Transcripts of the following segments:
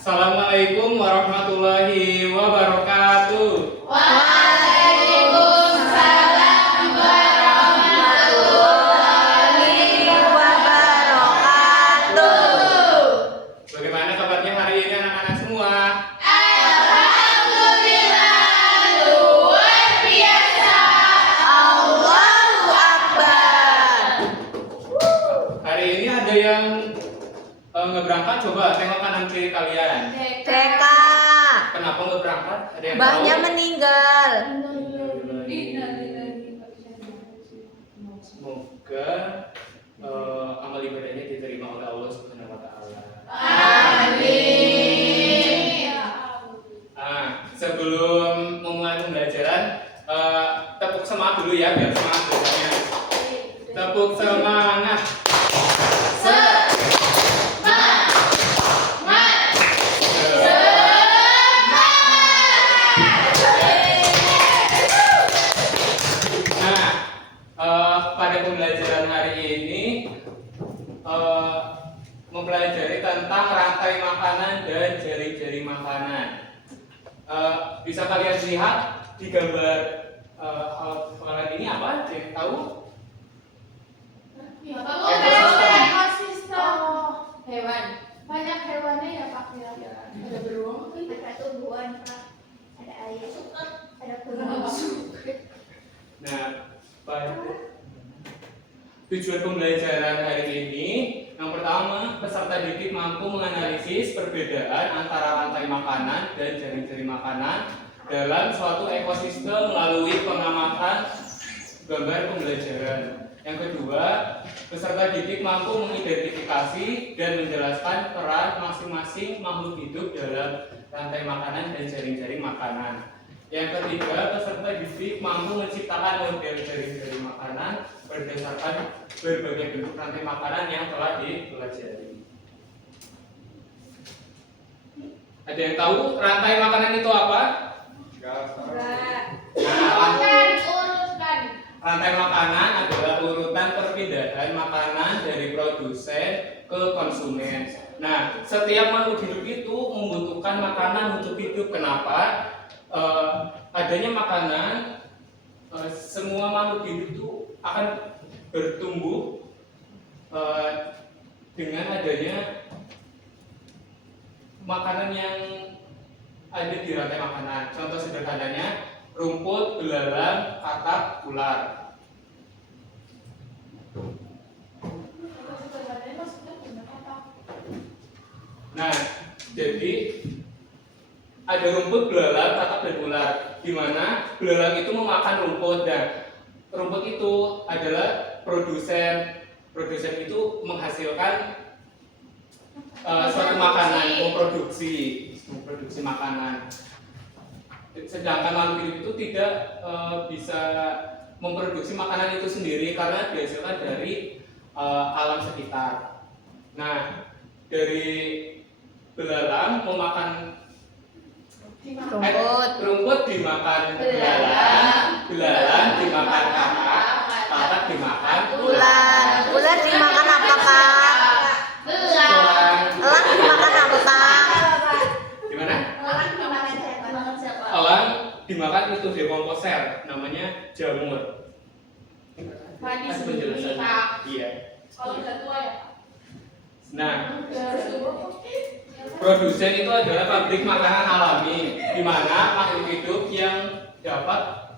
Assalamualaikum warahmatullahi wabarakatuh. Waalaikumsalam warahmatullahi wabarakatuh. Bagaimana kabarnya hari ini anak-anak semua? Alhamdulillah, luar biasa. Allahu Akbar. Hari ini ada yang nggak berangkat, coba tengok kanan kiri kalian. TK. Kenapa nggak berangkat? Ada yang Mbahnya tahu? meninggal. Semoga amal ibadahnya diterima oleh Allah Subhanahu wa taala. Amin. Sebelum memulai pembelajaran, tepuk semangat dulu ya, biar semangat belajarnya. Tepuk semangat. Pada pembelajaran hari ini mempelajari tentang rantai makanan dan jari-jari makanan. Bisa kalian lihat di gambar alat ini apa? Ada yang tahu? Ekosistem hewan. Banyak hewannya ya Pak ya. Ada beruang, ada tumbuhan Pak. Ada air, ada burung. Nah, tujuan pembelajaran hari ini, yang pertama, peserta didik mampu menganalisis perbedaan antara rantai makanan dan jari-jari makanan dalam suatu ekosistem melalui pengamatan gambar pembelajaran. Yang kedua, peserta didik mampu mengidentifikasi dan menjelaskan peran masing-masing makhluk hidup dalam rantai makanan dan jaring-jaring makanan. Yang ketiga, peserta didik mampu menciptakan model jaring-jaring makanan berdasarkan berbagai bentuk rantai makanan yang telah dipelajari. Ada yang tahu rantai makanan itu apa? Rantai makanan adalah urutan perpindahan makanan dari produsen ke konsumen. Nah, setiap makhluk hidup itu membutuhkan makanan untuk hidup. Kenapa? Adanya makanan, semua makhluk hidup itu akan bertumbuh dengan adanya makanan yang ada di rantai makanan. Contoh sederhananya, rumput, belalang, katak, ular. Nah, jadi ada rumput, belalang, katak, dan ular. Di mana belalang itu memakan rumput, dan rumput itu adalah produsen. Produsen itu menghasilkan suatu makanan, memproduksi makanan. Sedangkan makhluk hidup itu tidak bisa memproduksi makanan itu sendiri karena dihasilkan dari alam sekitar. Nah, dari belalang memakan rumput dimakan belalang dimakan katak dimakan Ular dimakan apa, Pak? Elang dimakan apa, Pak? Gimana? siapa? Elang dimakan itu dekomposer, namanya jamur. Kasih penjelasan. Iya. Kalau udah tua ya Pak. Nah, produsen itu adalah pabrik makanan alami, di mana makhluk hidup yang dapat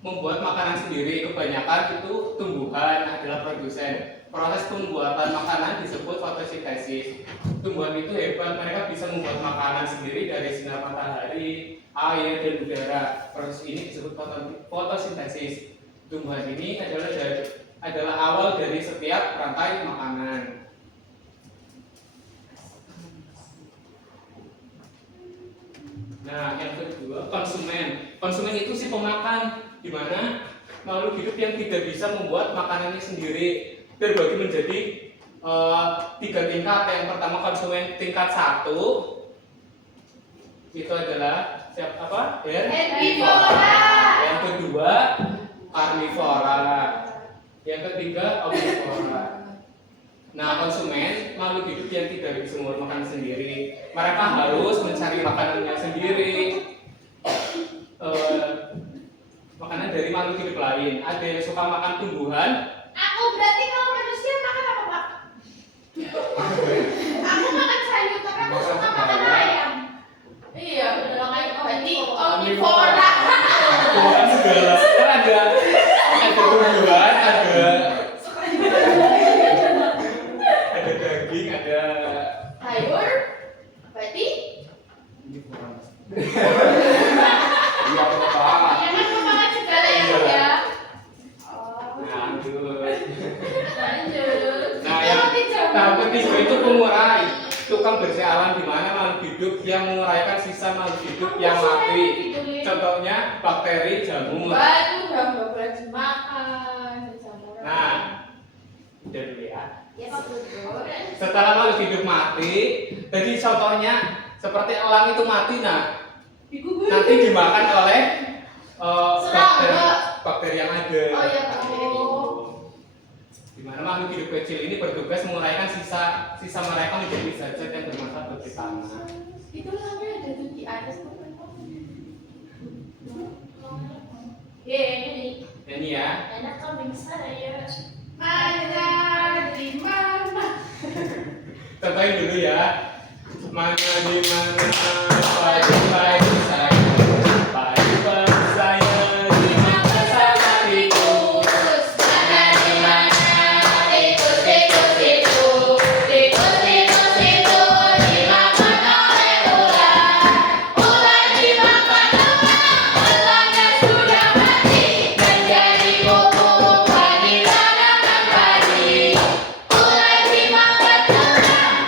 membuat makanan sendiri. Kebanyakan itu tumbuhan adalah produsen. Proses pembuatan makanan disebut fotosintesis. Tumbuhan itu hebat, mereka bisa membuat makanan sendiri dari sinar matahari, air, dan udara. Proses ini disebut fotosintesis. Tumbuhan ini adalah awal dari setiap rantai makanan. Nah, yang kedua, konsumen. Konsumen itu si pemakan, di mana makhluk hidup yang tidak bisa membuat makanannya sendiri, terbagi menjadi 3 tingkat. Yang pertama konsumen tingkat 1, itu adalah siapa? Herbivora. Yang kedua karnivora. Yang ketiga omnivora. Nah, konsumen makhluk hidup yang tidak bisa makan sendiri. Mereka harus mencari makanannya sendiri. Makanan dari makhluk hidup lain. Ada yang suka makan tumbuhan. Aku berarti kalau manusia makan apa, Pak? Aku makan sayur, tapi aku suka makan ayam. Iya, bener kayak berarti omnivora. Tumbuhan segala. Kan ada tumbuhan, ada daging, ada Sayur, berarti iya Bapak. ya kan makan segala ya, Pak ya. Oh, Nah, lanjut. lanjut. Nah, yang tahap ketiga itu pengurai. Tukang bersih alam di mana makhluk hidup yang menguraikan sisa makhluk hidup yang mati. Contohnya bakteri, jamur. Batu udah nggak boleh dimakan. Jamur. Nah, udah dulu ya. Ya, betul. Setelah makhluk hidup mati, jadi contohnya seperti elang itu mati, nah nanti dimakan oleh bakteri yang ada. Oh iya, bakteri. Dimana makhluk hidup kecil ini bertugas menguraikan sisa mereka menjadi zat-zat yang bermanfaat bagi tanah. Itu namanya ada tuh di atas. Ini Ini ya. enak kambing saya. Mana di mana? Contohin dulu ya. Mana di mana pagi-pagi saya, pagi-pagi saya di mana saya tikus. Mana di mana tikus itu dimakan oleh ular. Ular dimakan ularnya sudah mati menjadi pupuk bagi tanaman padi. Ular dimakan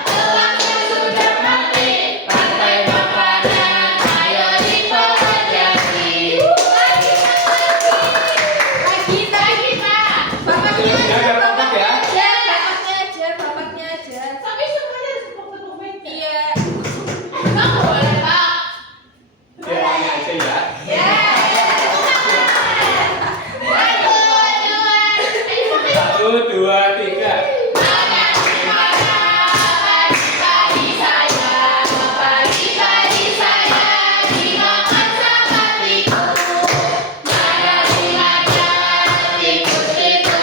elangnya sudah mati rantai makanan ayo dipelajari. Lagi Pak. Bapaknya Ya, biar kompak ya. bapaknya aja. Tapi semuanya harus kompak. Iya. Enggak boleh, Pak. Ya, ini aja ya. Ya. Ayo, Satu, dua, tiga. pagi-pagi saya dimakan sama tikus. Mana di mana tikus itu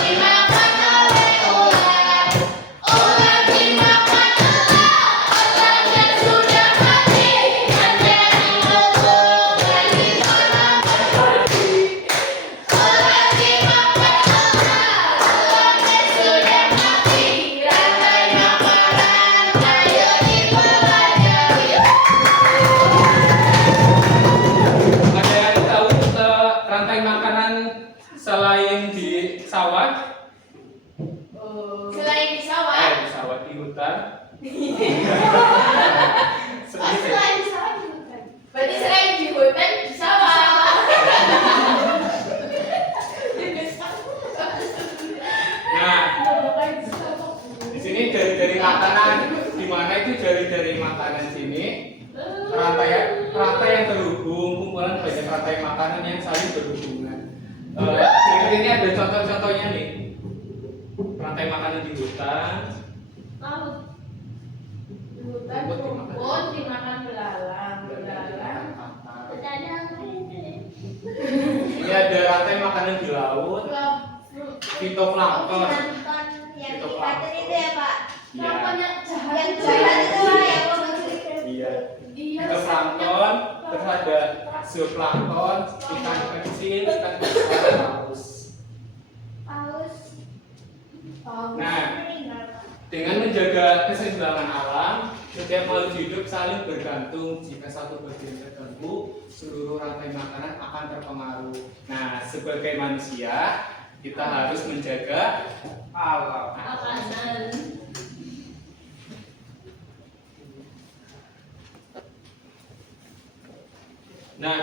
dimakan oleh ular. Ular dimakan elangnya sudah mati menjadi pupuk bagi tanaman padi. Ular dimakan elangnya sudah mati rantai makanan ayo dipelajari. Ada yang tahu rantai makanan selain di sawah? Selain di sawah, Di sawah, di hutan. selain di sawah di hutan. Berarti selain di hutan di sawah. Nah, di sini dari makanan, di mana itu dari makanan sini rantai yang terhubung, kumpulan banyak rantai makanan yang saling berhubungan. Berikut ini ada contoh-contohnya nih. Rantai makanan di hutan. Tahu. Di hutan rumput dimakan belalang. Ini ada rantai makanan di laut, fitoplankton. Yang dikatain itu ya Pak. Iya. Yang jahat itu Pak ya Pak. Iya. Fitoplankton, terus ada zooplankton, ikan kecil, ikan besar, paus. Nah, dengan menjaga keseimbangan alam, setiap makhluk hidup saling bergantung. Jika satu bagian terganggu, seluruh rantai makanan akan terpengaruh. Nah, sebagai manusia, kita harus menjaga alam. Makanan. Nah,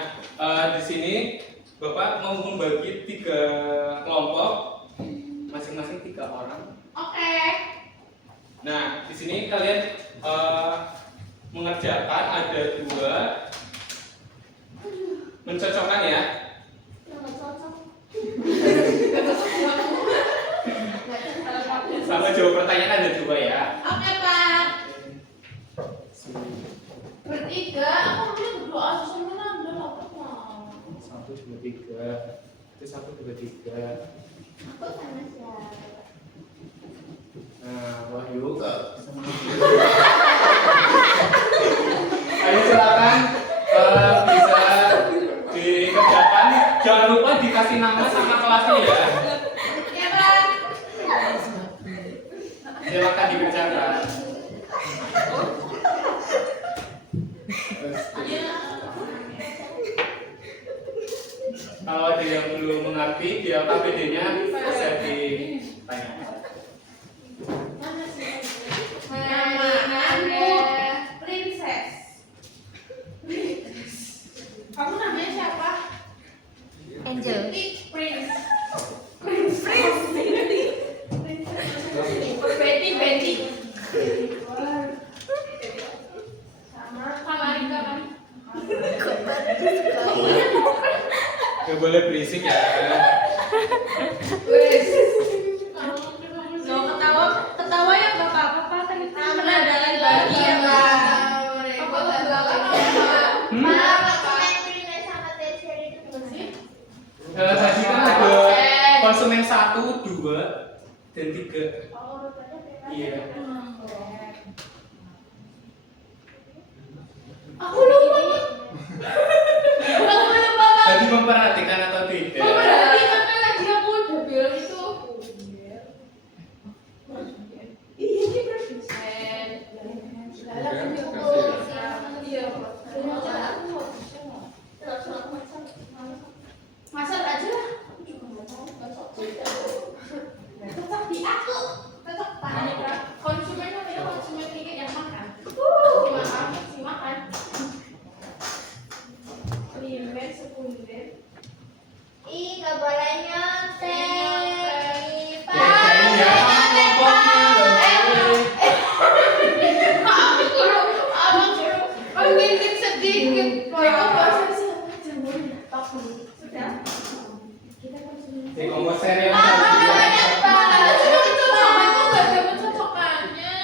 di sini Bapak mau membagi 3 kelompok, masing-masing 3 orang. Oke. Nah, di sini kalian mengerjakan ada 2 mencocokkan ya. Nggak cocok. Sama jawab pertanyaan ada 2 ya. Oke Pak. Bertiga, aku mungkin berdoa sesungguhnya udah dapat mau. 1, 2, 3. Itu 1, 2, 3. Aku sama siapa? Nah, Wahyu. Ayo silakan bisa dikerjakan. Jangan lupa dikasih nama sama kelasnya ya. Ya Pak. Silakan dikerjakan. Kalau ada yang belum mengerti, dia KPD-nya bisa ditanyakan. Mana sih? Namaku Princess. Kamu namanya siapa? Angel. Prince. Betty. Sama Kamarika kan? Gak boleh berisik ya. Wes. Ketawa ya bapak tadi. Menandakan bagi ya Pak. Apa belakang Sama tertiary itu gimana sih? Tadi kan ada konsumen 1, 2, dan 3. Oh, rupanya bebas. Iya. Aku lupa. Tadi memperhatikan atau tidak? Memperhatikan kan lagi aku udah bilang itu. Iya ini produsen. Lalu aku iya. Masak aja lah. Aku juga nggak tahu. Tetap di aku. Tetap tanya konsumen namanya konsumen tiket yang makan. Si makan. Primer, sekunder. Ih, gak boleh nyontek. Ih, Pak. Ya, kelompoknya nggak boleh. Abang ngintip sedikit. Mereka bahasa siapa? Jangan takut. Sudah. Kita konsumen. Si komposer yang Ada sudah dicocokan kok nggak ada mencocokannya.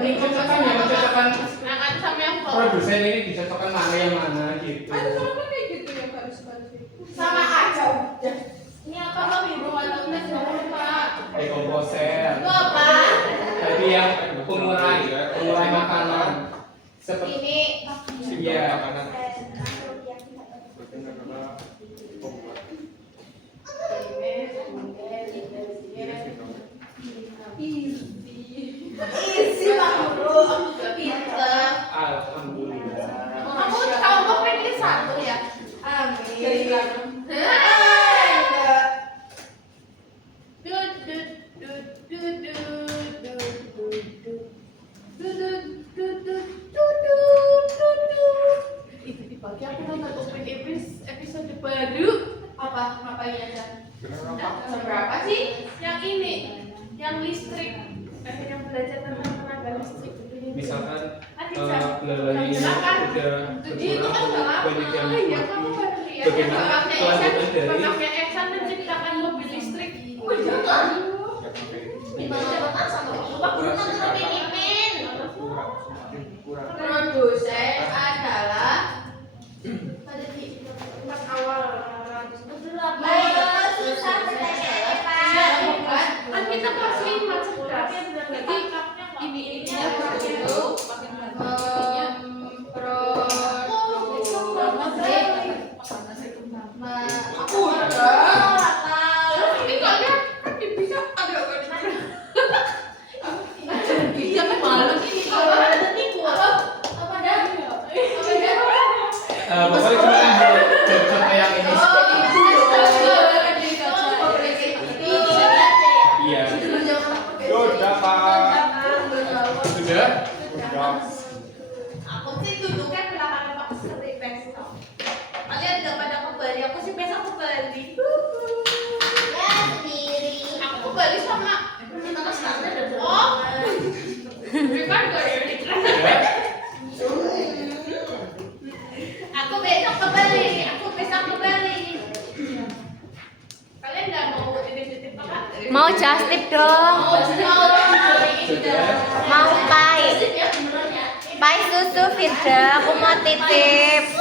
ini cocokkan ya, mencocokkan Nah kan sama yang produsen ini dicocokkan mana yang mana gitu. Ada sama kayak gitu ya harus sama aja udah. Ini apa Pak Biru atau tes dulu Pak? Si komposer. Itu apa? Tadi yang pengurai makanan. Seperti Ini ya. Isi Pak Guru, pinter. Alhamdulillah. Kamu mau pilih 1 ya? Amin. Itu pagi aku nonton open episode baru. Apa? Ngapain aja? Berapa sih? Yang ini, yang listrik. Yang belajar tentang tenaga listrik. Misalkan Belalainya udah itu kan udah lama. banyak yang Iya, kamu baru lihat. bagaimana kelanjutan dari Bapaknya Eksan menciptakan mobil listrik. Oh, jangan. Produsen adalah pada di tempat awal. Susah pertanyaannya, Pak. Kan kita kelas 5 cerdas. Berarti ini itu aku udah. Ini kalian kan bisa agak bisa kan malam ini apa dah? pokoknya cuma contoh yang ini. Iya. Sudah Pak. Sudah? Sudah. Aku sih duduknya belakang Pak sering besok. Kalian udah pada kembali, aku sih besok kembali. Ya, sendiri. Aku kembali sama oh, bukan gak ya? Aku besok kembali. Kalian nggak mau titip-titip apa? Mau Kastip dong. Mau pai. Pai susu Firda, aku mau titip.